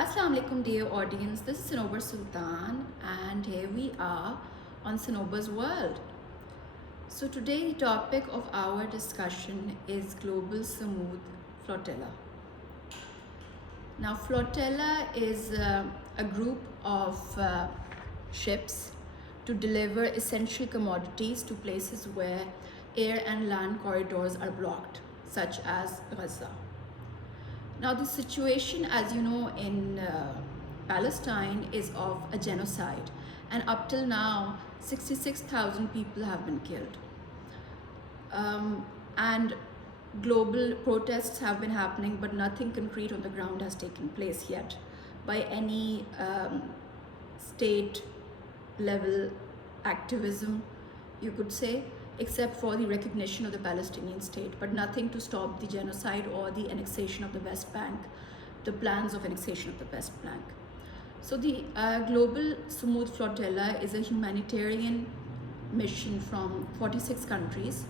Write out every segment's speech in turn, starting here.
Assalamu alaikum dear audience, this is Sanobar Sultan and here we are on Sanobar's World. So today the topic of our discussion is Global Sumud Flotilla. Now Flotilla is a group of ships to deliver essential commodities to places where air and land corridors are blocked, such as Gaza. Now the situation, as you know, in Palestine is of a genocide, and up till now 66,000 people have been killed. And global protests have been happening, but nothing concrete on the ground has taken place yet by any state level activism, you could say, except for the recognition of the Palestinian state, but nothing to stop the genocide or the annexation of the West Bank, the plans of annexation of the West Bank. So the Global Sumud Flotilla is a humanitarian mission from 46 countries,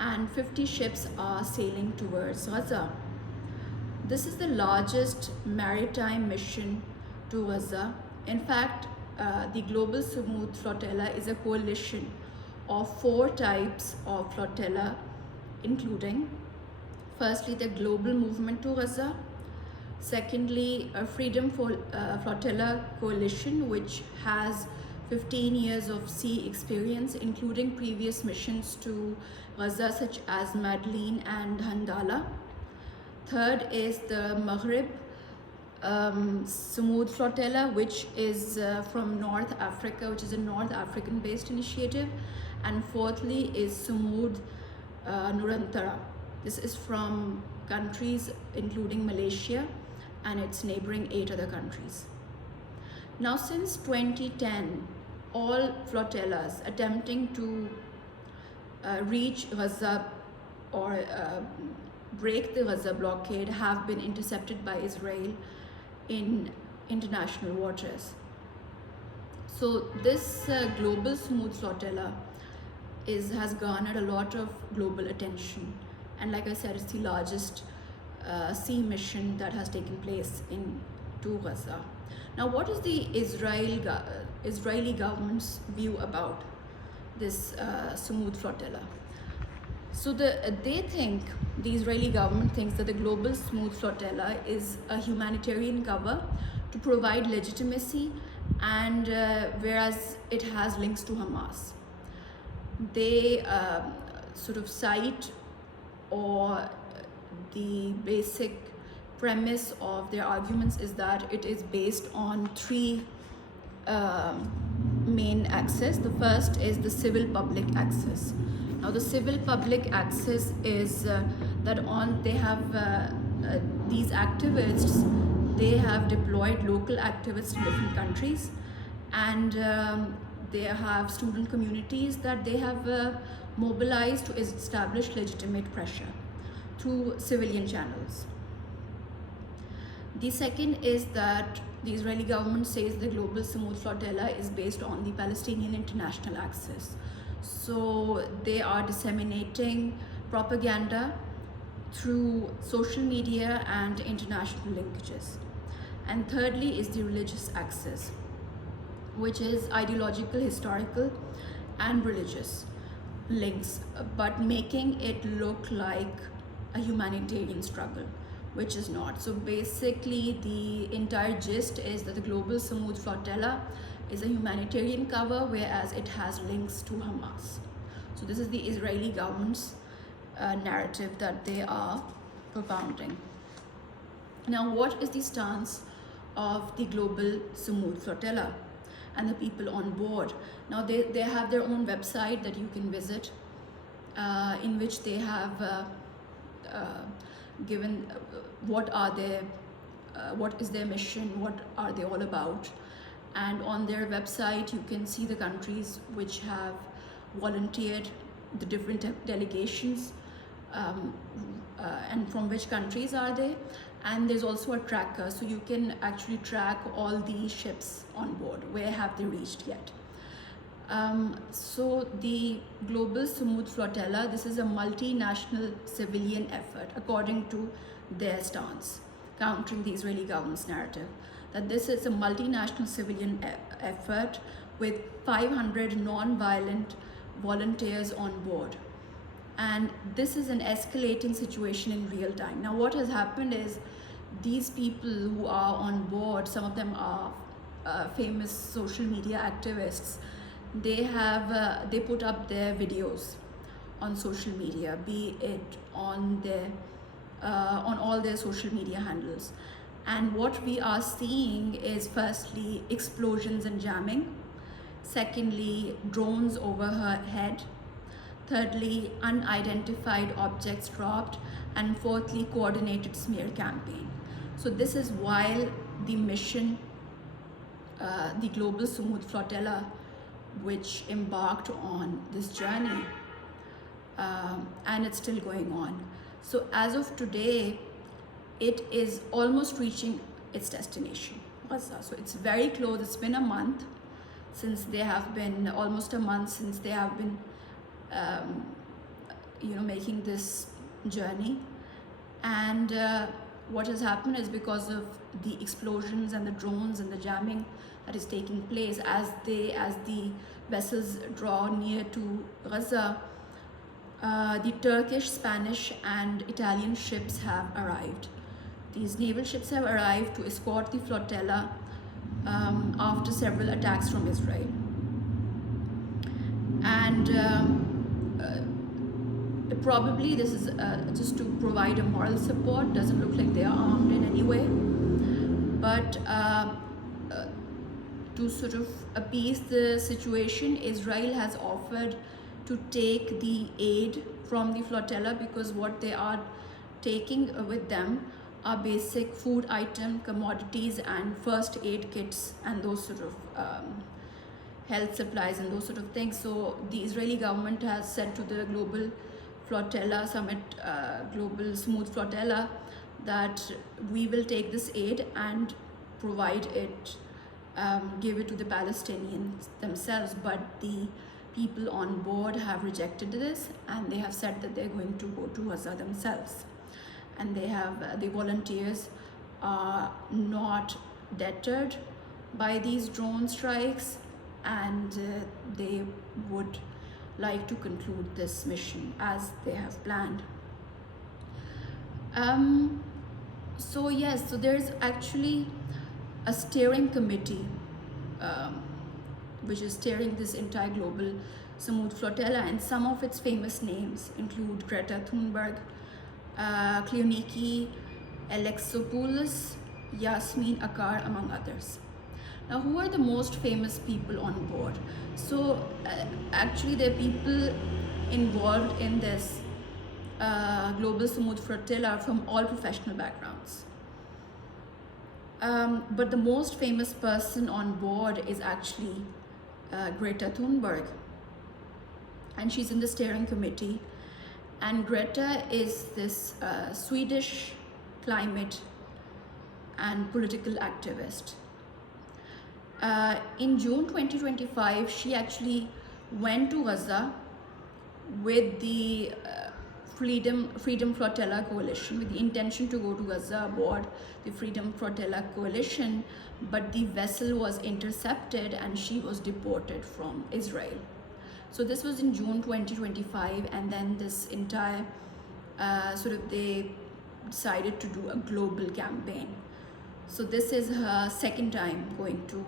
and 50 ships are sailing towards Gaza. This is the largest maritime mission to Gaza. In fact, the Global Sumud Flotilla is a coalition of 4 types of flotilla, including firstly the Global Movement to Gaza, secondly a Freedom Flotilla Coalition, which has 15 years of sea experience, including previous missions to Gaza such as Madeleine and Handala. Third is the Maghreb Sumud Flotilla, which is from North Africa, which is a North African based initiative. And fourthly is Sumud Nurantara. This is from countries including Malaysia and its neighboring 8 other countries. Now since 2010, all flotillas attempting to reach Gaza or break the Gaza blockade have been intercepted by Israel in international waters. So this Global Sumud Flotilla has garnered a lot of global attention, and like I said, it's the largest sea mission that has taken place to Gaza. Now, what is the Israeli government's view about this Sumud Flotilla? So the Israeli government thinks that the Global Sumud Flotilla is a humanitarian cover to provide legitimacy, and whereas it has links to Hamas. They sort of cite, or the basic premise of their arguments is that it is based on 3 main axes. The first is the civil public axis. Now the civil public axis is that they have these activists, they have deployed local activists in different countries, and they have student communities that they have mobilized to establish legitimate pressure through civilian channels. The second is that the Israeli government says the Global Sumud Flotilla is based on the Palestinian international axis. So they are disseminating propaganda through social media and international linkages. And thirdly is the religious axis, which is ideological, historical, and religious links, but making it look like a humanitarian struggle, which is not. So basically, the entire gist is that the Global Sumud Flotilla is a humanitarian cover, whereas it has links to Hamas. So this is the Israeli government's narrative that they are propounding. Now, what is the stance of the Global Sumud Flotilla and the people on board? Now they have their own website that you can visit, in which they have given what is their mission, what are they all about. And on their website you can see the countries which have volunteered, the different delegations, and from which countries are they. And there's also a tracker, so you can actually track all the ships on board, where have they reached yet. So the Global Sumud Flotilla, this is a multinational civilian effort according to their stance. countering the Israeli government's narrative that this is a multinational civilian effort with 500 non-violent volunteers on board. And this is an escalating situation in real time. Now, what has happened is these people who are on board, some of them are famous social media activists. They put up their videos on social media, be it on all their social media handles. And what we are seeing is firstly explosions and jamming, secondly drones over her head, thirdly unidentified objects dropped, and fourthly coordinated smear campaign. So this is while the mission, the global Sumud Flotilla, which embarked on this journey, and it's still going on. So as of today, it is almost reaching its destination, Gaza. So it's very close. It's been a month since they have been, almost a month since they have been, making this journey. And what has happened is because of the explosions and the drones and the jamming that is taking place as the vessels draw near to Gaza, the Turkish, Spanish and Italian ships have arrived. These naval ships have arrived to escort the flotilla after several attacks from Israel. And probably this is just to provide a moral support. Doesn't look like they are armed in any way, but to sort of appease the situation, Israel has offered to take the aid from the flotilla, because what they are taking with them are basic food item, commodities and first aid kits and those sort of health supplies and those sort of things. So the Israeli government has said to the global flotilla summit, global Sumud Flotilla, that we will take this aid and provide it, give it to the Palestinians themselves. But the people on board have rejected this, and they have said that they're going to go to Gaza themselves. And they have, the volunteers are not deterred by these drone strikes, and they would like to conclude this mission as they have planned. So yes, so there's actually a steering committee which is steering this entire global Sumud Flotilla, and some of its famous names include Greta Thunberg, Cleoniki Alexopoulos, Yasmin Akar, among others. Now, who are the most famous people on board? So actually there are people involved in this global Sumud Flotilla from all professional backgrounds. But the most famous person on board is actually Greta Thunberg, and she's in the steering committee. And Greta is this Swedish climate and political activist. In June 2025, she actually went to Gaza with the Freedom Flotilla Coalition, with the intention to go to Gaza aboard the Freedom Flotilla Coalition, but the vessel was intercepted and she was deported from Israel. So this was in June 2025, and then this entire they decided to do a global campaign. So this is her second time going to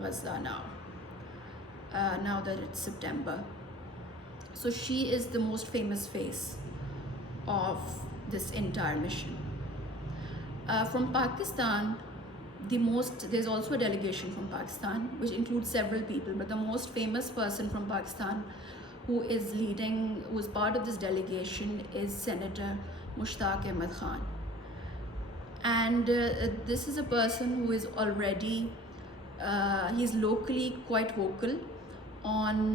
Gaza now, now that it's September. So she is the most famous face of this entire mission. From Pakistan, there's also a delegation from Pakistan, which includes several people, but the most famous person from Pakistan who is part of this delegation is Senator Mushtaq Ahmed Khan. And this is a person who is already, he's locally quite vocal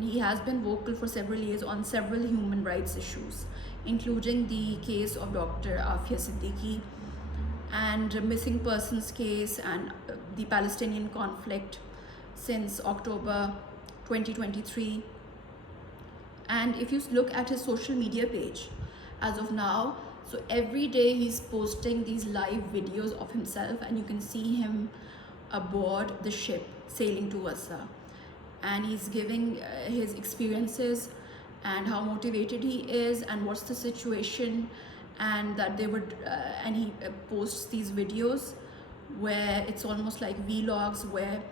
he has been vocal for several years on several human rights issues, including the case of Dr. Afia Siddiqui and missing persons case and the Palestinian conflict since October 2023. And if you look at his social media page as of now, So every day he's posting these live videos of himself, and you can see him aboard the ship sailing to Gaza, and he's giving his experiences and how motivated he is and what's the situation, and that they would and he posts these videos where it's almost like vlogs, where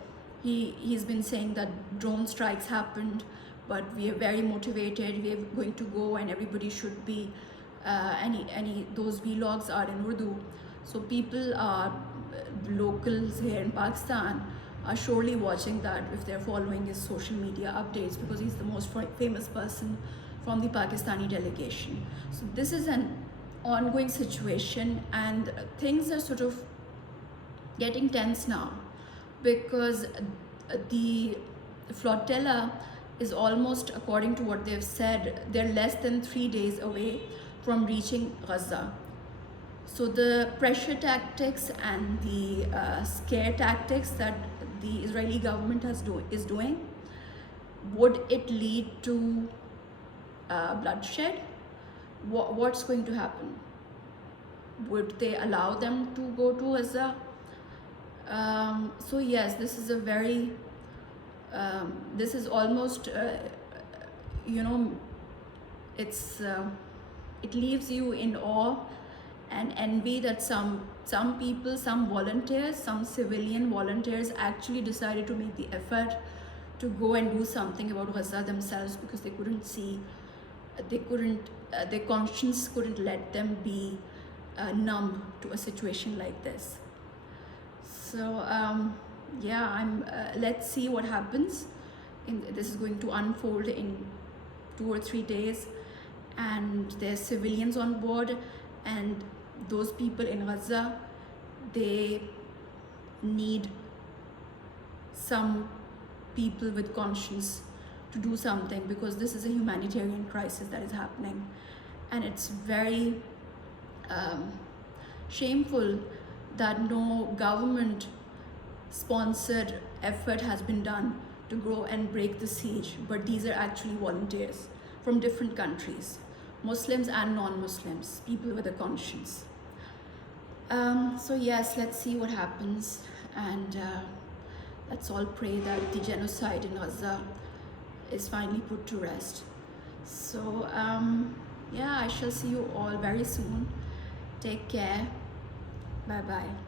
he's been saying that drone strikes happened, but we are very motivated, we are going to go, and everybody should be those vlogs are in Urdu. So people are locals here in Pakistan are surely watching that if they're following his social media updates, because he's the most famous person from the Pakistani delegation. So this is an ongoing situation, and things are sort of getting tense now, because the flotilla is almost, according to what they've said, they're less than 3 days away from reaching Gaza. So the pressure tactics and the scare tactics that the Israeli government is doing, would it lead to bloodshed? What's going to happen? Would they allow them to go to Gaza? So yes, this is a very this is almost you know, it's it leaves you in awe and envy that some people, some volunteers, some civilian volunteers actually decided to make the effort to go and do something about Gaza themselves, because they couldn't see, they couldn't their conscience couldn't let them be numb to a situation like this. So yeah, let's see what happens. This is going to unfold in 2 or 3 days, and there's civilians on board, and those people in Gaza, they need some people with conscience to do something, because this is a humanitarian crisis that is happening, and it's very shameful that no government sponsored effort has been done to go and break the siege, but these are actually volunteers from different countries, Muslims and non-Muslims, people with a conscience. So yes, let's see what happens, and let's all pray that the genocide in Gaza is finally put to rest. So yeah, I shall see you all very soon. Take care. Bye bye.